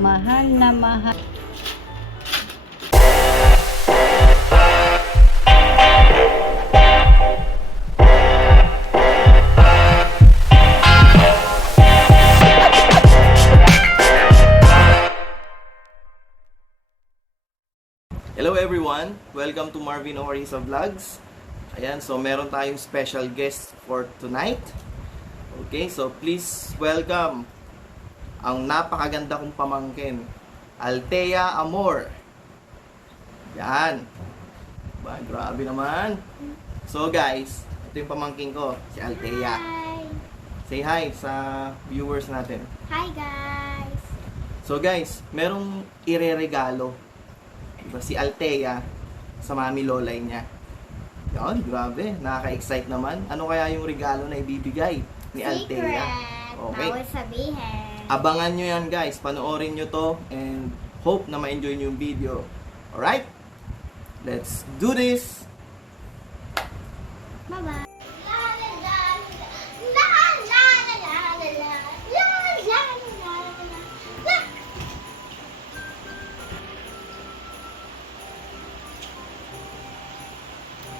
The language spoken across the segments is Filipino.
Mahal na mahal. Hello everyone! Welcome to Marvin Orisa Vlogs. Ayan, so meron tayong special guest for tonight. Okay, so please welcome ang napakaganda kong pamangkin, Althea Amor. Yan. Ba, grabe naman. So guys, ito yung pamangkin ko, si Althea. Hi! Say hi sa viewers natin. Hi guys! So guys, merong ireregalo. Diba, si Althea sa mami lolay niya. Yan, grabe. Nakaka-excite naman. Ano kaya yung regalo na ibibigay ni Althea? Okay. Bawal sabihin. Abangan nyo yan guys. Panoorin nyo to and hope na ma-enjoy nyo yung video. Alright? Let's do this! Bye-bye!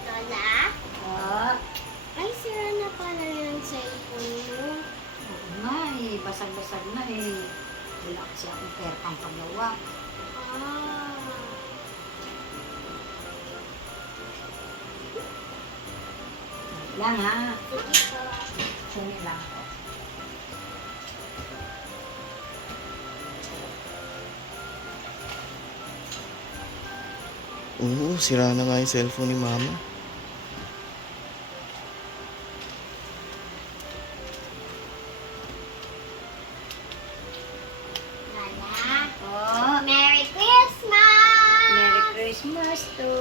Lola? Ah, Ay, sira na pala yung cellphone mo. oo nga eh. Basag-basag na eh. Wala kasi akong pera pang pagawa. Ah. Lang ha. Sige po. Sumi lang ako. Oo, sira na nga yung cellphone ni mama. Lola? Oh, Merry Christmas! Merry Christmas to.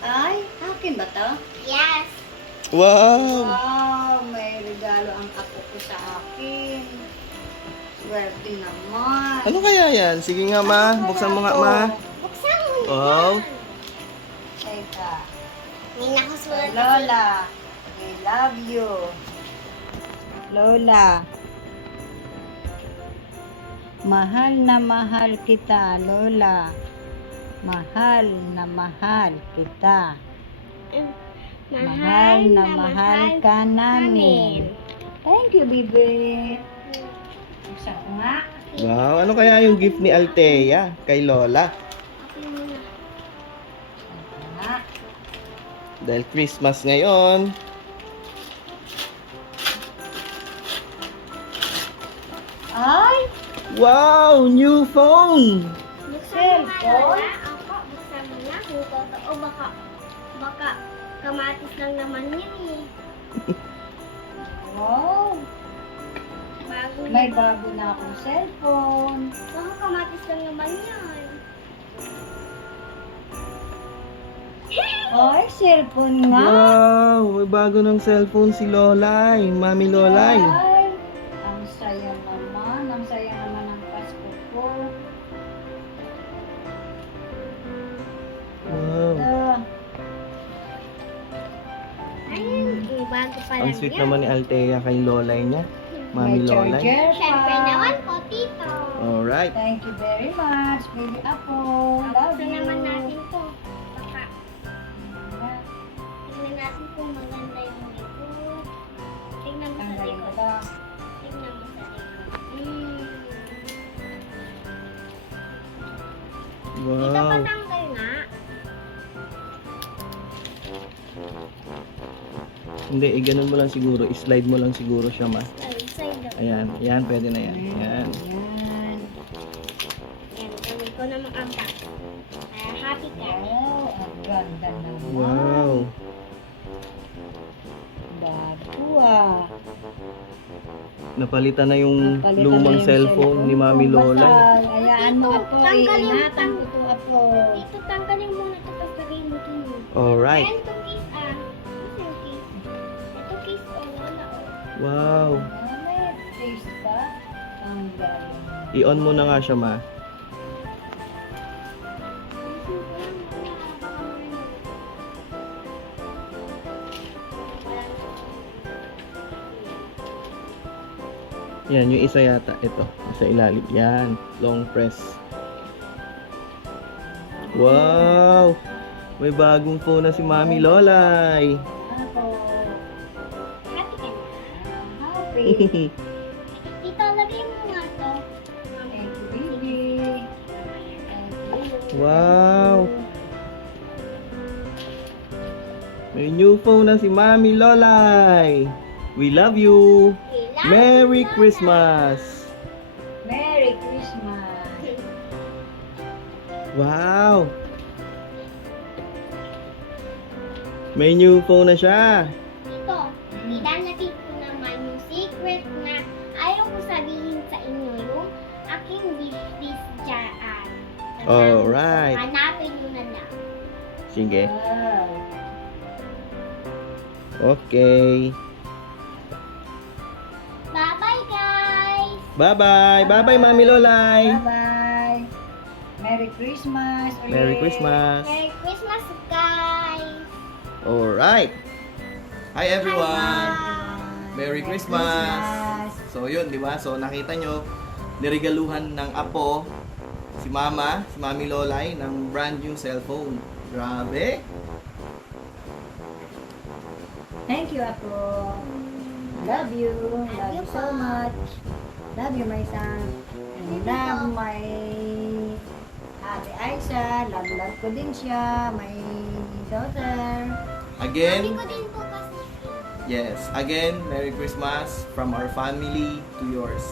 Ay, akin ba to? Yes! Wow! Wow, may regalo ang apo ko sa akin. Swerte naman. Ano kaya yan? Sige nga ma, buksan mo nga ma. Buksan mo na. Wow! Teka. May nakasulat. Lola, I love you. Lola, mahal na mahal kita, Lola. Mahal na mahal kita. Mahal na mahal ka namin. Thank you, baby. Buksan ko nga. Wow, ano kaya yung gift ni Althea kay Lola? Okay muna. Buksan ko nga. Dahil Christmas ngayon. Ay! Wow! New phone! Buksan mo nga, Cellphone? Lola. Ako, buksan mo na. Kung totoo, baka kamatis lang naman yun eh. Wow! Bago May bago na akong cellphone. Baka kamatis lang naman yan. Ay, cellphone nga. Wow! May bago ng cellphone si Lolay, Mami Lolay. Ay, ang saya naman. Ang saya naman ng Pasko ko. Wow! Ayun, bago pa lang Ang sweet yan. naman ni Althea kay Lolay niya, Mami May Lolay. charger Siyempre pa. naman po, tito. Alright. Thank you very much, baby Apo. Love Buksan you. naman natin to. Baka tingnan natin kung maganda yung likod. Tingnan mo sa Tanggalin ko likod. to. Tingnan mo sa likod. Dito Wow! patanggal nga. Hindi, ganun mo lang siguro. I-slide mo lang siguro siya, ma. Side up. Ayan, yan, pwede na yan. Ayan. Yan. Yan, gawin ko naman ang back. Happy ka. Wow, ang ganda naman. Wow! Bago ah. Napalitan na yung Palitan lumang na yung cellphone ni Mami ko. Lolay. Basta, hayaan mo Dito, ako. tanggalin mo, Iingatan ko to ako. Dito, tanggalin muna ito tapos lagay mo dun. Alright. Ayan, itong case ah. Ito yung case. Ito case oh, wala oh. Wow! May taste pa. Ang galing. I-on mo na nga siya, ma. Yan, yung isa yata. Ito, sa ilalim. Yan, long press. Wow! May bagong phone na si Mami Lolay. Ako. Happy ka na. Happy. Tito, lagay mo nga to. Thank you, baby. Thank you. Wow! May new phone na si Mami Lolay. We love you. We love Merry you, Lola. Christmas. Merry Christmas. Wow! May new phone na siya. Tito, ilalagay ko naman yung secret na ayaw ko sabihin sa inyo yung aking wish dyan. Alright. Hanapin nyo na lang. Sige. Wow. Okay. Bye-bye, guys! Bye-bye. Bye-bye, Mami Lolay. Bye-bye. Merry Christmas. ulit. Merry Christmas. Merry Christmas, guys! Alright. Hi, everyone. Bye-bye. Merry Christmas. So, yun, di ba? So, nakita nyo, niregaluhan ng apo, si Mama, si Mami Lolay, ng brand new cellphone. Grabe. Thank you, Apo. Love you. Love you so much. Love you, my son. And love my Ate Aisha. Love ko din siya. My daughter. Sabi Again, ko din po kasi. yes. Again, Merry Christmas from our family to yours.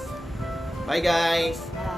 Bye, guys. Bye.